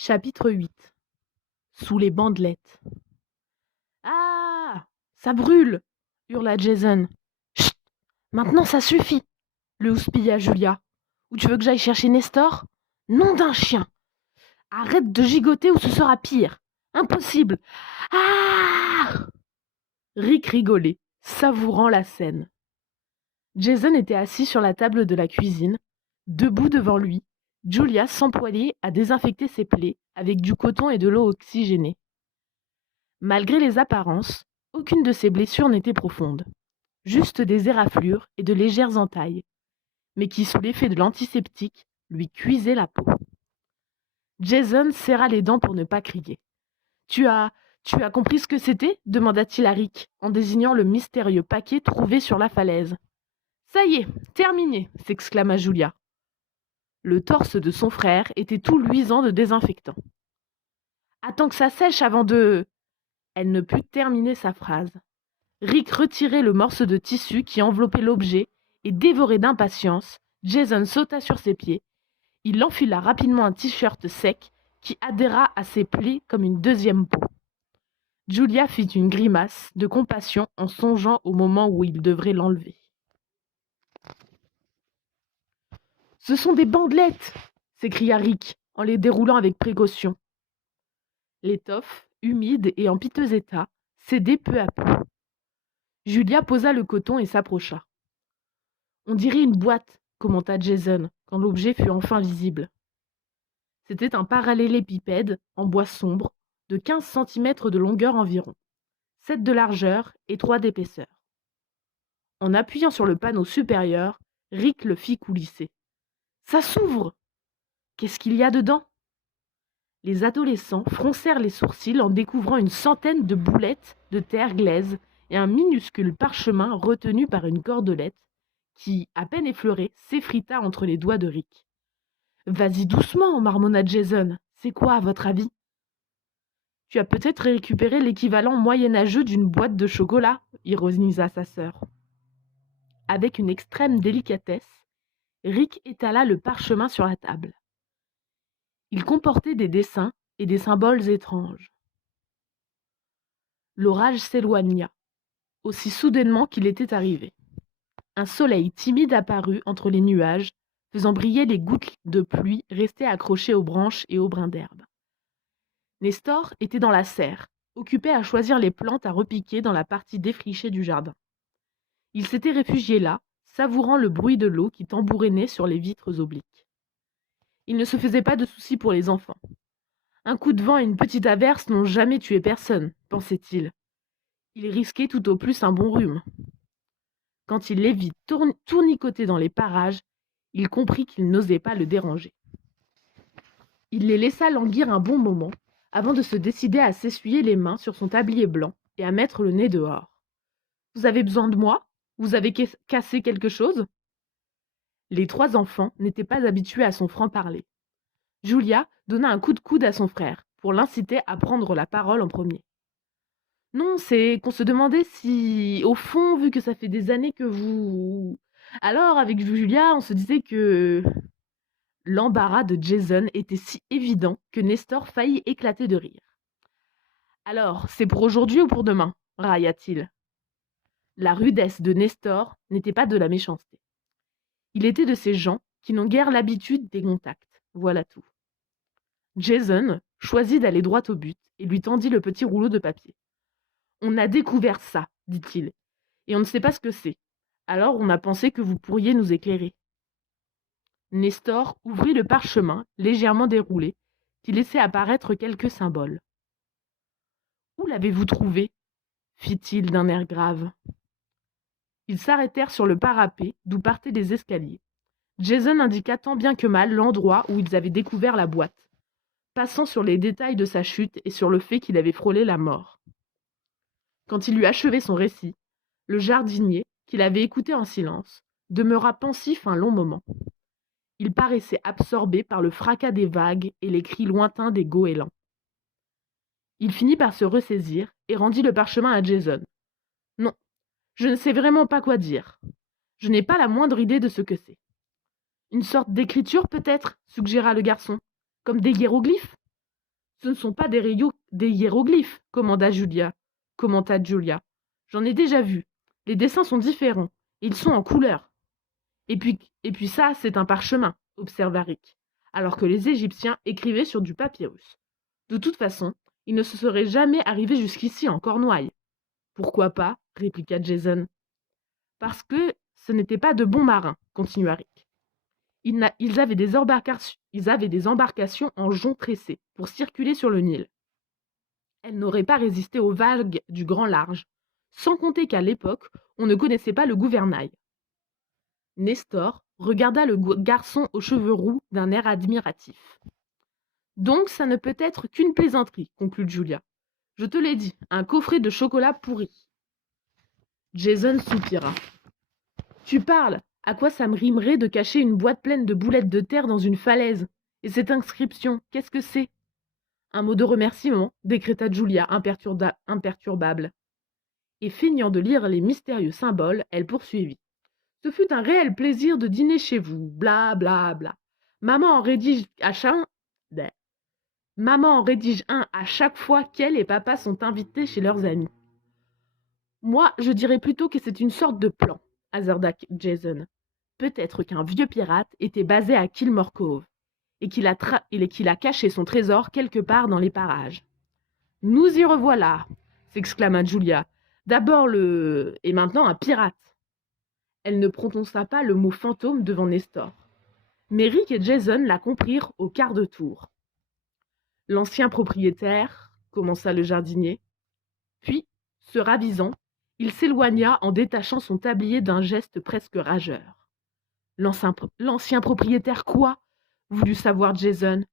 Chapitre 8. Sous les bandelettes. Ah! Ça brûle! Hurla Jason. Chut! Maintenant ça suffit! Le houspilla Julia. Ou tu veux que j'aille chercher Nestor? Nom d'un chien! Arrête de gigoter ou ce sera pire! Impossible! Ah! Rick rigolait, savourant la scène. Jason était assis sur la table de la cuisine, debout devant lui. Julia s'employait à désinfecter ses plaies avec du coton et de l'eau oxygénée. Malgré les apparences, aucune de ses blessures n'était profonde, juste des éraflures et de légères entailles, mais qui, sous l'effet de l'antiseptique, lui cuisaient la peau. Jason serra les dents pour ne pas crier. Tu as compris ce que c'était? Demanda-t-il à Rick, en désignant le mystérieux paquet trouvé sur la falaise. Ça y est, terminé, s'exclama Julia. Le torse de son frère était tout luisant de désinfectant. Attends que ça sèche avant de... Elle ne put terminer sa phrase. Rick retirait le morceau de tissu qui enveloppait l'objet et, dévoré d'impatience, Jason sauta sur ses pieds. Il enfila rapidement un t-shirt sec qui adhéra à ses plaies comme une deuxième peau. Julia fit une grimace de compassion en songeant au moment où il devrait l'enlever. « Ce sont des bandelettes !» s'écria Rick en les déroulant avec précaution. L'étoffe, humide et en piteux état, cédait peu à peu. Julia posa le coton et s'approcha. « On dirait une boîte », commenta Jason, quand l'objet fut enfin visible. C'était un parallélépipède en bois sombre, de 15 centimètres de longueur environ, 7 de largeur et 3 d'épaisseur. En appuyant sur le panneau supérieur, Rick le fit coulisser. « Ça s'ouvre ! Qu'est-ce qu'il y a dedans ?» Les adolescents froncèrent les sourcils en découvrant une centaine de boulettes de terre glaise et un minuscule parchemin retenu par une cordelette qui, à peine effleurée, s'effrita entre les doigts de Rick. « Vas-y doucement, marmonna Jason. C'est quoi, à votre avis ? » « Tu as peut-être récupéré l'équivalent moyenâgeux d'une boîte de chocolat, » ironisa sa sœur. Avec une extrême délicatesse, Rick étala le parchemin sur la table. Il comportait des dessins et des symboles étranges. L'orage s'éloigna, aussi soudainement qu'il était arrivé. Un soleil timide apparut entre les nuages, faisant briller les gouttes de pluie restées accrochées aux branches et aux brins d'herbe. Nestor était dans la serre, occupé à choisir les plantes à repiquer dans la partie défrichée du jardin. Il s'était réfugié là, savourant le bruit de l'eau qui tambouronnait sur les vitres obliques. Il ne se faisait pas de soucis pour les enfants. Un coup de vent et une petite averse n'ont jamais tué personne, pensait-il. Il risquait tout au plus un bon rhume. Quand il les vit tournicoter dans les parages, il comprit qu'il n'osait pas le déranger. Il les laissa languir un bon moment, avant de se décider à s'essuyer les mains sur son tablier blanc et à mettre le nez dehors. « Vous avez besoin de moi ? Vous avez cassé quelque chose ?» Les 3 enfants n'étaient pas habitués à son franc-parler. Julia donna un coup de coude à son frère, pour l'inciter à prendre la parole en premier. « Non, c'est qu'on se demandait si, au fond, vu que ça fait des années que vous... Alors, avec Julia, on se disait que... » L'embarras de Jason était si évident que Nestor faillit éclater de rire. « Alors, c'est pour aujourd'hui ou pour demain ?» railla-t-il. La rudesse de Nestor n'était pas de la méchanceté. Il était de ces gens qui n'ont guère l'habitude des contacts, voilà tout. Jason choisit d'aller droit au but et lui tendit le petit rouleau de papier. « On a découvert ça, dit-il, et on ne sait pas ce que c'est. Alors on a pensé que vous pourriez nous éclairer. » Nestor ouvrit le parchemin, légèrement déroulé, qui laissait apparaître quelques symboles. « Où l'avez-vous trouvé ?» fit-il d'un air grave. Ils s'arrêtèrent sur le parapet d'où partaient les escaliers. Jason indiqua tant bien que mal l'endroit où ils avaient découvert la boîte, passant sur les détails de sa chute et sur le fait qu'il avait frôlé la mort. Quand il eut achevé son récit, le jardinier, qu'il avait écouté en silence, demeura pensif un long moment. Il paraissait absorbé par le fracas des vagues et les cris lointains des goélands. Il finit par se ressaisir et rendit le parchemin à Jason. « Non, je ne sais vraiment pas quoi dire. Je n'ai pas la moindre idée de ce que c'est. »« Une sorte d'écriture peut-être, suggéra le garçon, comme des hiéroglyphes. » Ce ne sont pas des hiéroglyphes, commenta Julia. J'en ai déjà vu. Les dessins sont différents. Et ils sont en couleur. Et puis ça, c'est un parchemin, observa Rick, alors que les Égyptiens écrivaient sur du papyrus. De toute façon, ils ne se seraient jamais arrivés jusqu'ici en Cornouailles. Pourquoi pas, répliqua Jason. Parce que ce n'étaient pas de bons marins, continua Rick. Ils avaient des embarcations en jonc tressé pour circuler sur le Nil. Elles n'auraient pas résisté aux vagues du grand large, sans compter qu'à l'époque, on ne connaissait pas le gouvernail. Nestor regarda le garçon aux cheveux roux d'un air admiratif. Donc ça ne peut être qu'une plaisanterie, conclut Julia. Je te l'ai dit, un coffret de chocolat pourri. Jason soupira. Tu parles. À quoi ça me rimerait de cacher une boîte pleine de boulettes de terre dans une falaise? Et cette inscription, qu'est-ce que c'est? Un mot de remerciement, décréta Julia, imperturbable. Et feignant de lire les mystérieux symboles, elle poursuivit. Ce fut un réel plaisir de dîner chez vous, bla bla bla. Maman en rédige un à chaque fois qu'elle et papa sont invités chez leurs amis. Moi, je dirais plutôt que c'est une sorte de plan, hasarda Jason. Peut-être qu'un vieux pirate était basé à Kilmore Cove et qu'il a caché son trésor quelque part dans les parages. Nous y revoilà, s'exclama Julia. D'abord et maintenant un pirate. Elle ne prononça pas le mot fantôme devant Nestor. Mais Rick et Jason la comprirent au quart de tour. L'ancien propriétaire, commença le jardinier. Puis, se ravisant, il s'éloigna en détachant son tablier d'un geste presque rageur. L'ancien propriétaire quoi? Voulut savoir Jason,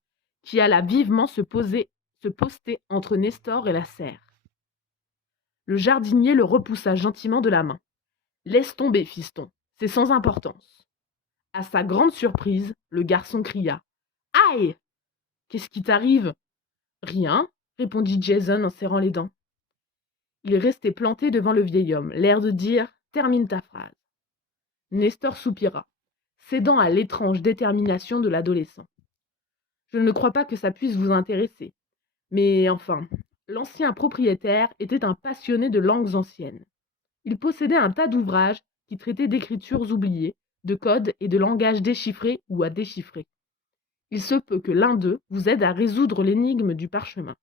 qui alla vivement se poster entre Nestor et la serre. Le jardinier le repoussa gentiment de la main. Laisse tomber, fiston, c'est sans importance. À sa grande surprise, le garçon cria. Aïe! Qu'est-ce qui t'arrive? Rien, répondit Jason en serrant les dents. Il restait planté devant le vieil homme, l'air de dire termine ta phrase. Nestor soupira, cédant à l'étrange détermination de l'adolescent. Je ne crois pas que ça puisse vous intéresser. Mais enfin, l'ancien propriétaire était un passionné de langues anciennes. Il possédait un tas d'ouvrages qui traitaient d'écritures oubliées, de codes et de langages déchiffrés ou à déchiffrer. Il se peut que l'un d'eux vous aide à résoudre l'énigme du parchemin.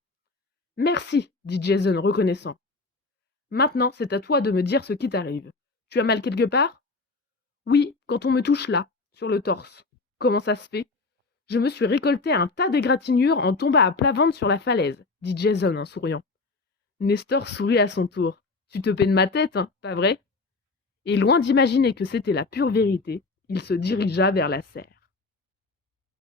Merci, dit Jason reconnaissant. Maintenant, c'est à toi de me dire ce qui t'arrive. Tu as mal quelque part? Oui, quand on me touche là, sur le torse. Comment ça se fait? Je me suis récolté un tas d'égratignures en tombant à plat ventre sur la falaise, dit Jason en souriant. Nestor sourit à son tour. Tu te peines ma tête, hein, pas vrai? Et loin d'imaginer que c'était la pure vérité, il se dirigea vers la serre.